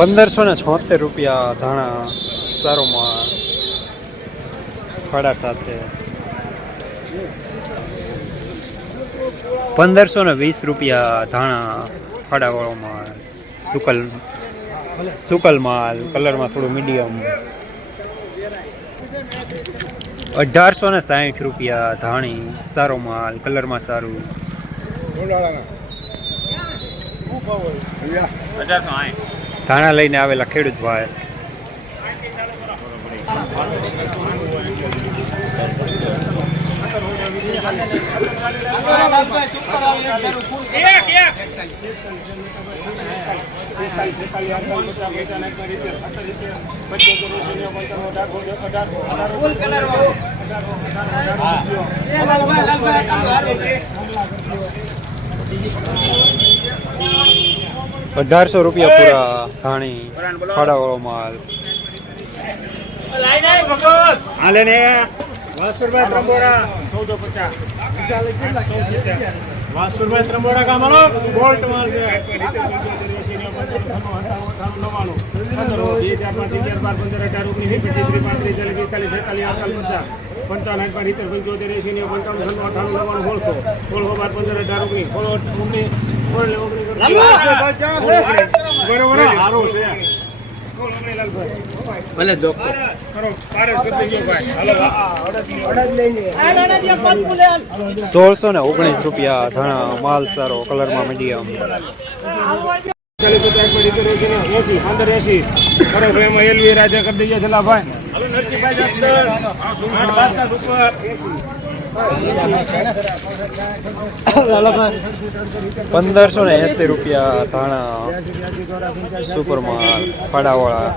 પંદરસો ને છોતેર રૂપિયા ધાણા સારોમાં ફળા સાથે. પંદરસો ને વીસ રૂપિયા ધાણા ફળાવાળોમાં સુકલ સુકલ માલ, કલરમાં થોડું મીડિયમ. અઢારસો ને સાહીઠ રૂપિયા ધાણી સારો માલ, કલરમાં સારું. ધાણા લઈને આવેલા ખેડૂત ભાઈ. અઢારસો રૂપિયા પૂરા ધાણી ફળાવાળો માલ હાલે ને વાસુરભાઈ ત્રંબોરા ચૌદો પચાસ વાસુરભાઈ હજાર હજાર પંચાવન આઠ પંચોતેર એસી ને પંચાવન અઠાણું નવ્વાણું સોળસો સોળસો બાર પંદર સોળ ઓગણીસ સોળસો ને ઓગણીસ રૂપિયા ધાણા, માલ સારો, કલરમાં મીડિયમ. એલવી રાજા કરી દઈએ છેલ્લા ભાઈ પંદરસો ને એસી રૂપિયા ધાણા સુપરમાં ફાડાવાળા.